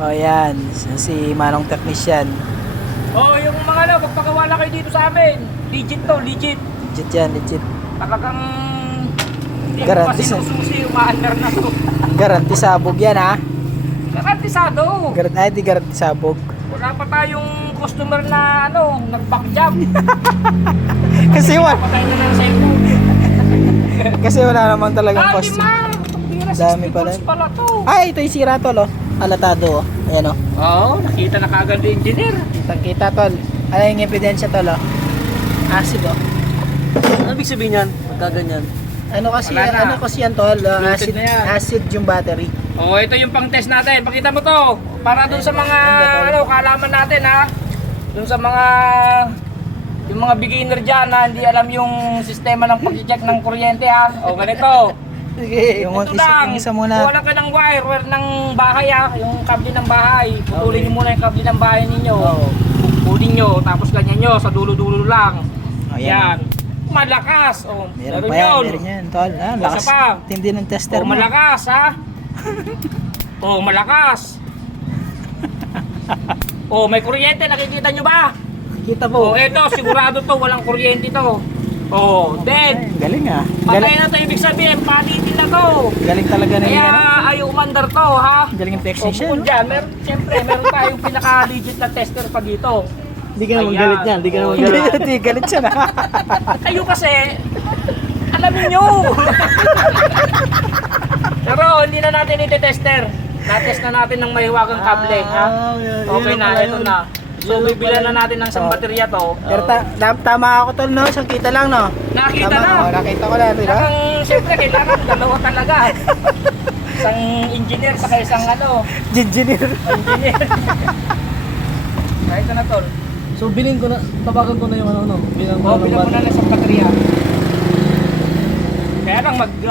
O yan, si Manong Technician. Oh, yung mga ano, magpagawa na kayo dito sa amin. Legit to, legit. Legit yan, legit. Talagang hindi mo pa Garanti sa- sinususi, umaandar na to. Garanti sabog yan ha. Garantisado. Di garanti sabog. Wala pa tayong customer na ano, nag-backjump. Kasi Patay na ng cellphone. Kasi wala naman talagang Ah, cost. lima. Dami 60 pala. volts pala to. Ay, ito yung sira tol oh. Alatado oh. Ayan oh. Oo, nakita na kagad ni engineer. Kitang kita tol. Ano yung ebidensya tol oh. Acid oh. Ano ibig sabihin yan? Pagkaganyan. Ano kasi Wala na. ano kasi yan tol? Fluted Acid, na yan. acid yung battery. Oh, ito yung pang-test natin. Pakita mo to. Para dun sa mga ano, kaalaman natin ha. Dun sa mga yung mga beginner diyan na hindi alam yung sistema ng pag-check ng kuryente ha. O ganito. Sige, yung Ito lang. isa muna. Kuha lang kayo ng wire ng bahay ha. Yung kable ng bahay. Putulin niyo muna yung kable ng bahay ninyo. Pulin nyo, tapos ganyan nyo, sa dulo-dulo lang. Ayan. Yan. Malakas. Oh, Meron pa yan, meron yan tol. Ah, O, lakas. isa pa. Tindi ng tester Oh, mo. malakas ha. Oh, malakas. Oh, may kuryente, nakikita nyo ba? Kita Oh, po. eto, sigurado to, walang kuryente to. Oh, dead. Galing ah. Patay na to, ibig sabihin, panitin na to. Galing talaga na Kaya yan. ayaw umandar to, ha? Galing yung O, technician. bukod dyan, siyempre, meron tayong pinaka-legit na tester pa dito. Hindi ka naman Ayan. galit yan. Hindi ka naman Oh, galit. yan. Hindi, galit siya na. Kayo kasi, alamin nyo. Pero hindi na natin iti-tester. Na-test na natin ng mahiwagang kable, ha? Okay na, ito na. So, bibilan na natin ng isang baterya to. Pero tama ako tol no, isang kita lang no. Nakita Tama, na. oh, nakita ko na, di ba? Ang siyempre, kailangan dalawa talaga. Isang engineer saka isang ano, Engineer. engineer. Kahit na tol. So bilhin ko na, tabagan ko na yung ano, bilang O, bilang mo na lang sa baterya. Kaya lang